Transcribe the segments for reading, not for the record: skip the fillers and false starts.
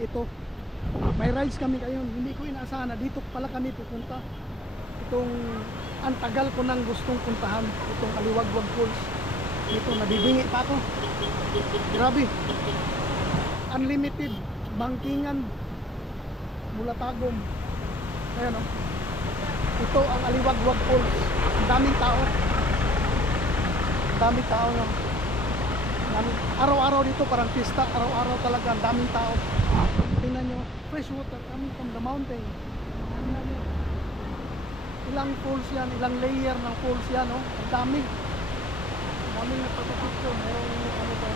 ito. May rides kami ngayon. Hindi ko inaasahan na dito pala kami pupunta. Itong ang tagal ko nang gustong puntahan. Itong Aliwagwag Falls. Ito, nabibingi pa ako. Grabe. Unlimited. Bangkingan. Mula Tagum. Ayan o. Ito ang Aliwagwag Falls. Ang daming tao. Ang daming tao no. Araw-araw dito parang pista. Araw-araw talaga ang daming tao. Tingnan nyo. Fresh water coming from the mountain. Tingnan nyo. Ilang falls yan. Ilang layer ng falls yan. Oh. Ang dami. Ang daming nagpapapicture. Mayroong ano ba,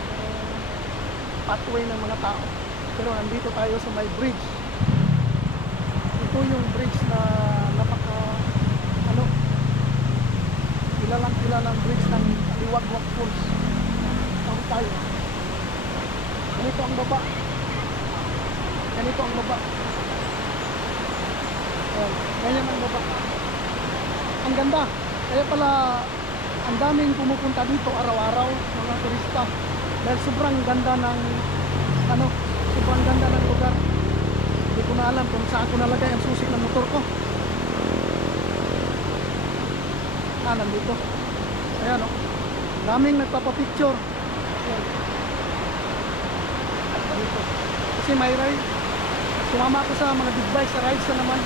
pathway ng mga tao. Pero nandito tayo sa may bridge. Ito yung bridge na napaka ano, kilalang bridge ng Aliwagwag Falls. Tawag tayo. Ganito ang baba. Ganito ang baba. Ayan, ganyan ang baba. Ang ganda. Kaya pala ang daming pumupunta dito araw-araw mga turista. Dahil sobrang ganda ng ano, sobrang ganda ng lugar. Hindi ko na alam kung saan ko nalagay ang susi ng motor ko. Nandito. Ayan o. Daming nagpapapicture. Ayan. Dito. Kasi may ride. Sumama ako sa mga big bike sa rides na naman.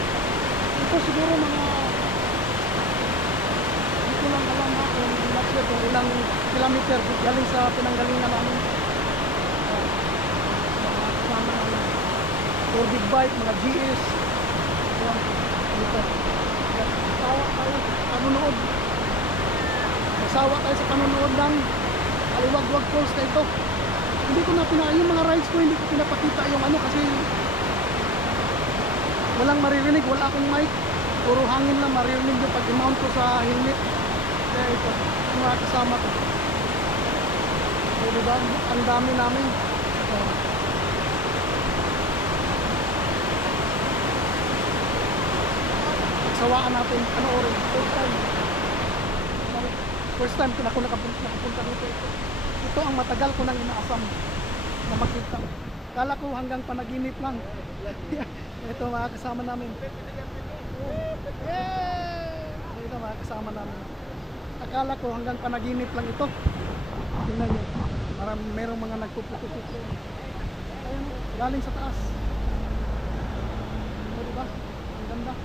Ito siguro mga hindi ko lang alam ha kung ilang kilometer galing sa pinanggalingan namin. Mga kasama namin. Or big bike, mga GS. Ayan. Dito. Sawa tayo sa panunood. Sawa tayo sa panunood ng Aliwagwag Falls na ito. Hindi ko na yung mga rides ko hindi ko pinapakita yung ano kasi walang maririnig, wala akong mic, puro hangin lang maririnig yung pag i-mount ko sa helmet. Kaya ito, yung mga kasama ko. So, diba? Ang dami namin. So, sawaan natin, panoorin, first time ako nakapunta dito. Ito ang matagal ko nang inaasam na makita. Kala ko hanggang panaginip lang. Ito mga kasama namin. Ito mga kasama namin. Akala ko hanggang panaginip lang ito. Tingnan nyo. Merong mga nagpupukupuko. Ayun, galing sa taas. Diba? Ang ganda.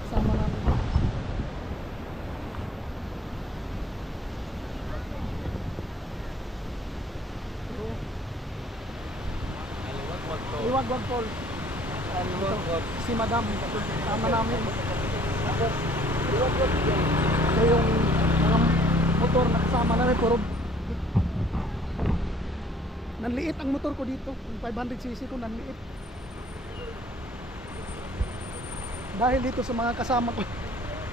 Kasama namin. Aliwagwag Falls. Si Madam kasama namin. Ito yung mga motor na kasama namin. Puro nanliit ang motor ko dito. Yung 500cc ko nanliit. Dahil dito sa mga kasama ko.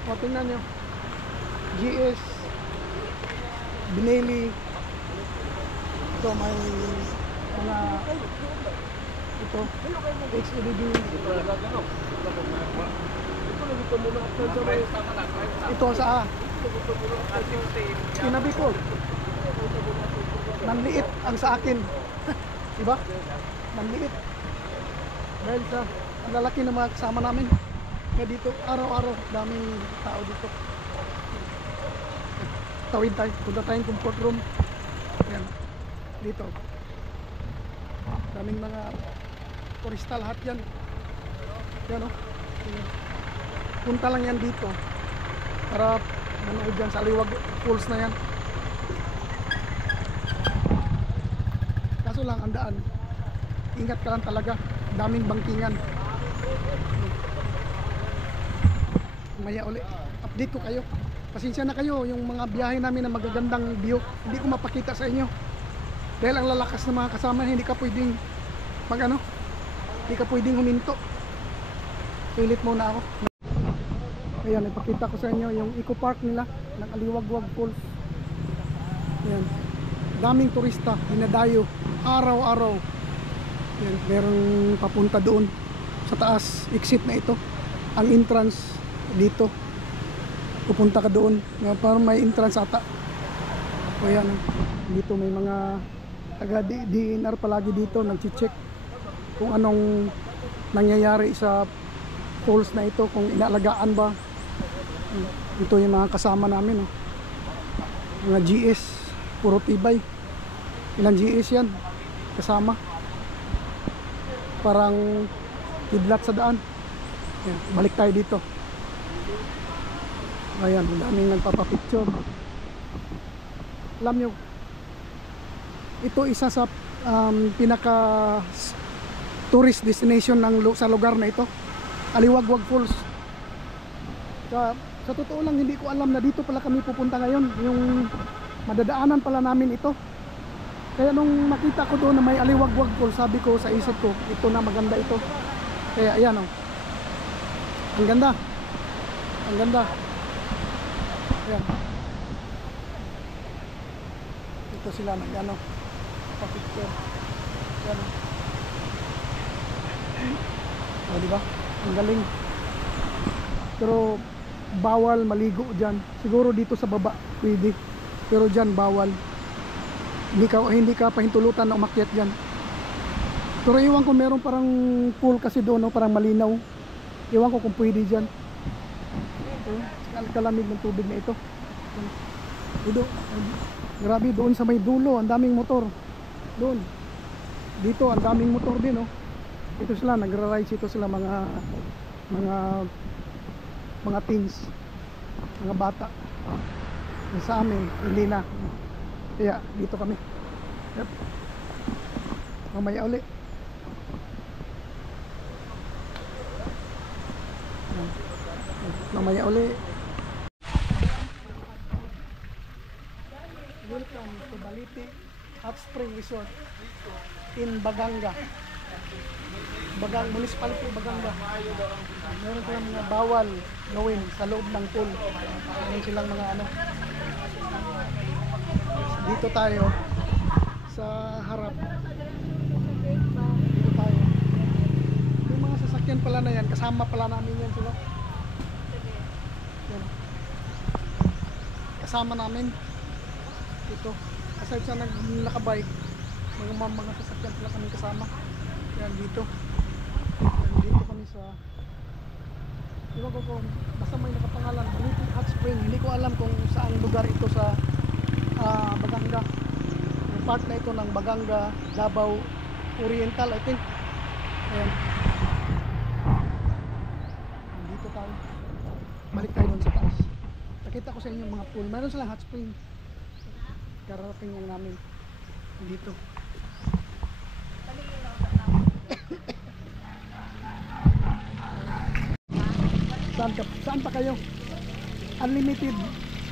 O tingnan nyo. GS Binelli. Ito may mga ito HDD. Ito sa Kinabi ko. Nanliit ang sa akin. Diba? Nanliit. Dahil sa ang lalaki ng mga kasama namin. Kaya dito araw-araw daming tao dito. Tawid tayo. Punta tayong comfort room. Ayan. Dito. Daming mga turista lahat yan. Yan o. Punta lang yan dito para manood dyan sa Aliwagwag Falls na yan. Kaso lang ang daan, ingat ka lang talaga. Daming bangkingan. Maya uli update ko kayo. Pasensya na kayo yung mga biyahe namin na magagandang view hindi ko mapakita sa inyo dahil ang lalakas ng mga kasama. Hindi ka pwedeng hindi ka pwedeng huminto. Pilit muna ako. Ayan, ipakita ko sa inyo yung eco park nila ng Aliwagwag Falls. Ayan, daming turista dinadayo araw-araw. Ayan, merong papunta doon sa taas. Exit na ito. Ang entrance dito. Pupunta ka doon. Parang may entrance ata. Ayan, dito may mga taga DNR palagi dito nagche-check kung anong nangyayari sa falls na ito, kung inaalagaan ba. Ito yung mga kasama namin, oh. Mga GS, puro tibay. Ilang GS yan kasama, parang kidlat sa daan. Ayan, balik tayo dito. Ayan, daming nagpapapicture. Alam nyo, ito isa sa pinaka tourist destination sa lugar na ito, Aliwagwag Falls. Sa totoo lang, hindi ko alam na dito pala kami pupunta ngayon. Yung madadaanan pala namin ito. Kaya nung makita ko doon na may Aliwagwag Falls, sabi ko sa isip ko, ito na, maganda ito. Kaya ayan, oh. Ang ganda. Ang ganda. Ayan. Ito sila nag-ano, pa-picture. Ayan. O, diba? Ang galing. Pero bawal maligo dyan. Siguro dito sa baba pwede, pero dyan bawal. Hindi ka pahintulutan na umakyat dyan. Pero iwan ko, meron parang pool kasi doon, no? Parang malinaw. Iwan ko kung pwede dyan. Kalamig ng tubig na ito. Grabe, doon sa may dulo ang daming motor. Doon. Dito ang daming motor din, oh. Ito sila, nagra-rides ito sila, mga teens, mga bata. Sa amin, hindi na. Kaya dito kami. Yep. Mamaya uli. Mamaya uli. Welcome to Balite Hot Spring Resort in Baganga. Municipality Baganga. Meron silang mga bawal gawin sa loob ng pool. Meron silang mga ano. Dito tayo sa harap. Dito tayo. Yung mga sasakyan pala na yan, kasama pala namin yan sila. Yan. Kasama namin ito. Aside sa nakabike, mga sasakyan pala kami kasama. Yan dito. Yan dito kami sa, iwan ko kung basta may nakapangalan, Balite Hot Spring. Hindi ko alam kung saan lugar ito sa Baganga. Yung part na ito ng Baganga, Davao Oriental, I think. Ayan. Dito tayo. Balik tayo dun sa taas. Nakita ko sa inyo mga pool. Meron silang hot spring. Kararating lang namin dito. Saan pa kayo? Unlimited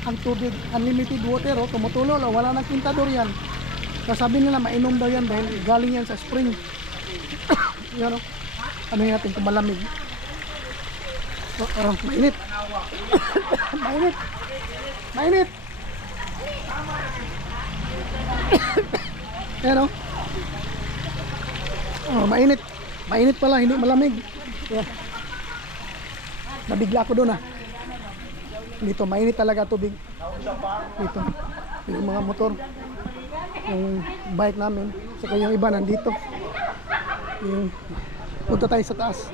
ang tubig, unlimited water, oh, tumutulo, oh, wala nang pintador yan. Sabi nila mainom daw yan dahil galing yan sa spring. Yan, oh. Ano yung natin kung malamig? Mainit. Mainit. Mainit. Yan, oh. Mainit. Mainit pala, hindi malamig. Yan. Nabigla ko doon, ah. Dito mainit talaga tubig. Dito yung mga motor, yung bike namin, saka yung iba nandito. Yung punta tayo sa taas.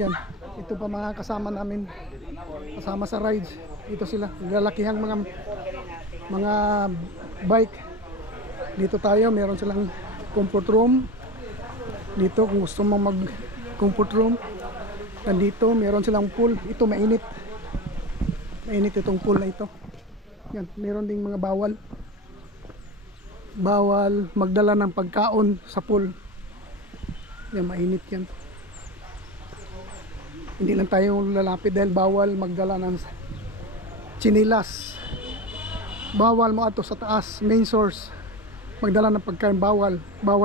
Yan, ito pa mga kasama namin, kasama sa rides. Ito sila, lalakihang mga bike. Dito tayo, meron silang comfort room dito kung gusto mo mag comfort room. Nandito meron silang pool. Ito mainit. Mainit itong pool na ito. Yan, meron ding mga bawal magdala ng pagkaon sa pool. Yan, mainit yan. Hindi lang tayo lalapit dahil bawal magdala ng chinilas. Bawal mo ato sa taas, main source. Magdala ng pagkain, bawal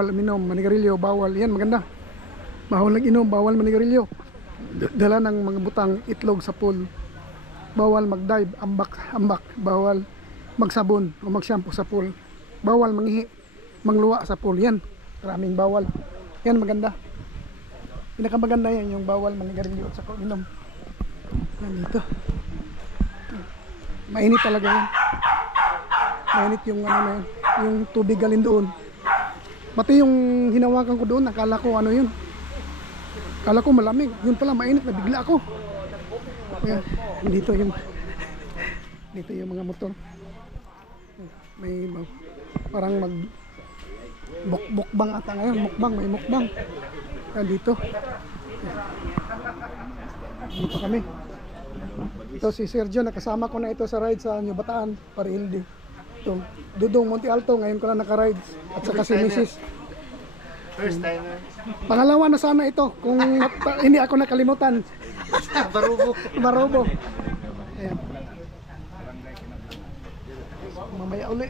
minom, manigarilyo, bawal. Yan, maganda. Bawal nag-inom, bawal manigarilyo. Dala ng mga butang itlog sa pool. Bawal mag-dive, ambak, bawal magsabon o mag-shampoo sa pool. Bawal manghihi, mangluwa sa pool. Yan, maraming bawal. Yan, maganda. Pinakamaganda yan, yung bawal manigarilyo at saka inom. Yan dito. Mainit talaga yan. Mainit yung ano na yan, yung tubig galing doon. Pati yung hinawakan ko doon, akala ko ano yun. Akala ko malamig. Yun pala mainit, nabigla ako. Ayan, dito yung dito yung mga motor. May parang mag mukbang ata ngayon. Mukbang, may mukbang. Ayan, dito. Dito kami. Ito si Sergio, nakasama ko na ito sa ride sa New Bataan, Parildi. Ito, Dudong Monte Alto, ngayon ko lang naka-ride. At saka si Mrs. First timer. Pangalawa na sana ito kung hindi ako nakalimutan. Barubo. Barobo. Ayan. Mamaya uli.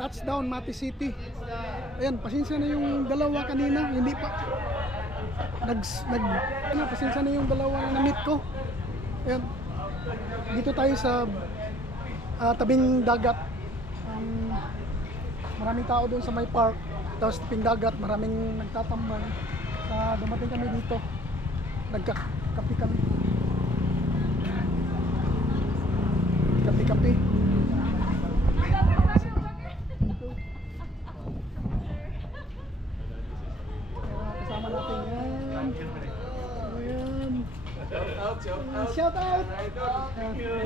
Touchdown Mati City. Ayan, pasensya na yung dalawa kanina, hindi pa pasensya na yung dalawa na na-meet ko. Ayan. Dito tayo sa tabing dagat. Maraming tao doon sa may park. Tapos tabing dagat, maraming nagtatambay. Dumating kami dito. Nagkakapi kami. Kapi-kapi. Kasama natin yan. Ayan. Shout out!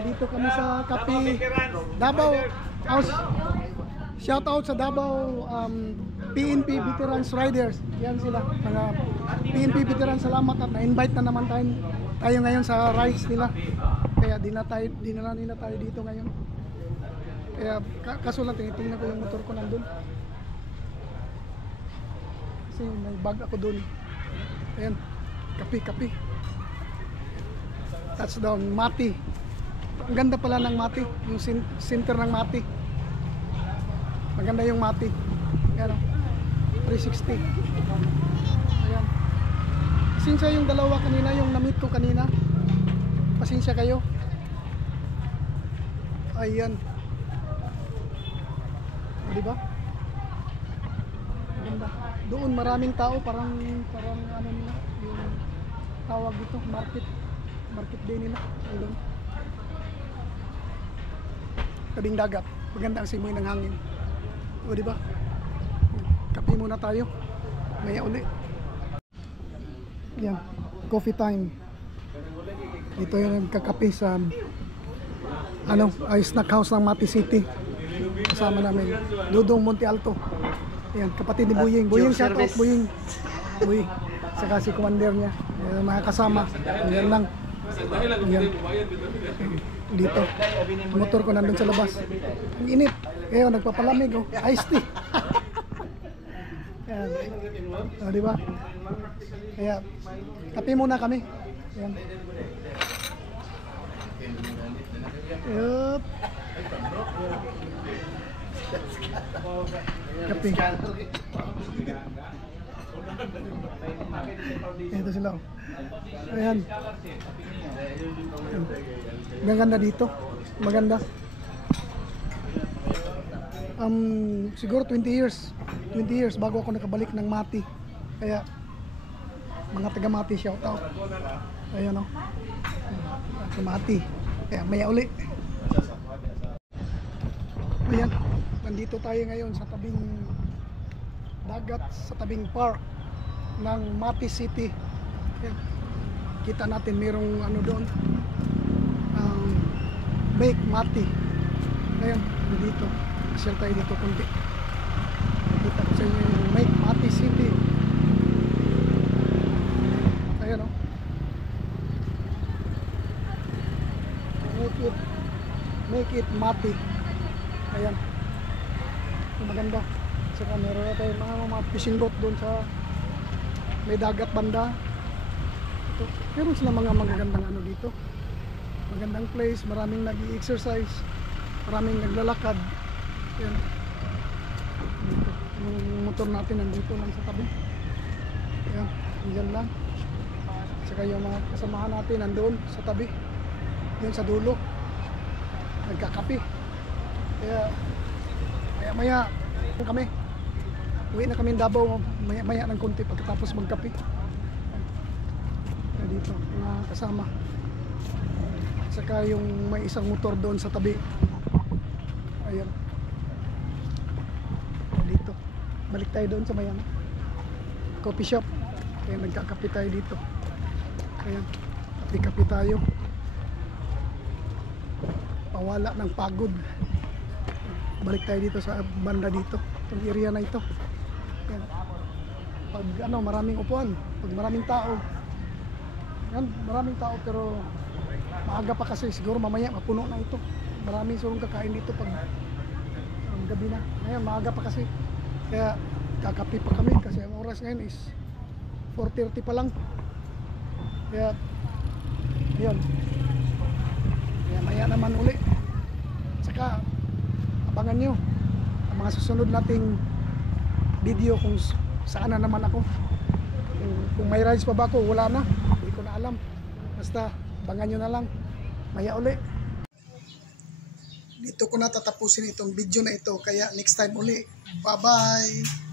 Dito kami sa Kapi Davao House. Shout out sa Davao PNP Veterans Riders. Yan sila. Mga PNP Veterans, salamat at na-invite na naman tayo ngayon sa rides nila. Kaya di na nila tayo dito ngayon. Kaya kaso lang tinitingnan ko yung motor ko nandun. Kasi may bag ako dun. Ayan, kapi. Touchdown, Mati. Ang ganda pala ng Mati, yung center ng Mati. Maganda yung Mati. Ayan o, 360. Ayan. Pasensya yung dalawa kanina, yung na-meet ko kanina. Pasensya kayo. Ayan. Diba? Maganda. Doon maraming tao, parang ano nila, yung tawag dito, market day nila. Doon. Tabing dagat, maganda ang simoy ng hangin. O diba? Kape muna tayo. Maya uli. Yan, coffee time. Dito yung nagkakape sa snack house ng Mati City. Kasama namin Dudong Monte Alto. Ayan, kapatid ni Buying. Buying, shout out Buying. Buying. Saka si commander niya. Ayan, mga kasama. Ayan lang. Ayan. Dito. Motor ko nandun sa labas. Ang init. Ayan, nagpapalamig. Oh. Iced tea. Ayan. O, diba? Kaya, kape muna kami. Ayan. Yup. Kape. Ito sila. Ayan. Maganda dito. Maganda. Siguro 20 years bago ako nakabalik ng Mati. Kaya mga taga Mati, shout out. Ayan o. Taga Mati. Kaya maya uli. Ayan. Nandito tayo ngayon sa tabing dagat, sa tabing park ng Mati City. Ayan. Kita natin mayroong ano doon, Make Mati. Ayan, dito. Share tayo dito kundi. Kita ko sa inyo yung Make Mati City. Ayan o. Make it Mati. Ayan. Maganda. Saka meron na tayo mga fishing boat doon sa may dagat banda. Ito. Meron sila mga magagandang ano dito. Magandang place, maraming nag-i-exercise, maraming naglalakad. Ayan. Dito. Yung motor natin nandito lang sa tabi. Ayan. Diyan lang. Saka yung mga kasamahan natin nandoon sa tabi. Doon sa dulo. Nagkakape. Kaya maya kami. Uwi na kami Davao maya ng konti pagkatapos magkape. Kaya dito mga kasama. Saka yung may isang motor doon sa tabi. Ayan. Dito. Balik tayo doon sa mayang coffee shop. Kaya nagkakape tayo dito. Ayan. Kape-kape tayo. Pawala ng pagod. Balik tayo dito sa banda dito. Itong area na ito. Ayan. Pag maraming upuan. Pag maraming tao. Yan, maraming tao pero maaga pa kasi. Siguro mamaya mapuno na ito. Maraming surong kakain dito pag gabi na. Ngayon, maaga pa kasi. Kaya kakape pa kami kasi ang oras ngayon is 4:30 pa lang. Kaya yun. Kaya maya naman uli. Saka abangan nyo ang mga susunod nating video kung saan na naman ako. Kung may rides pa ba ako, wala na. Hindi ko na alam. Basta abangan nyo na lang. Maya uli. Dito ko na tatapusin itong video na ito. Kaya next time uli. Bye bye.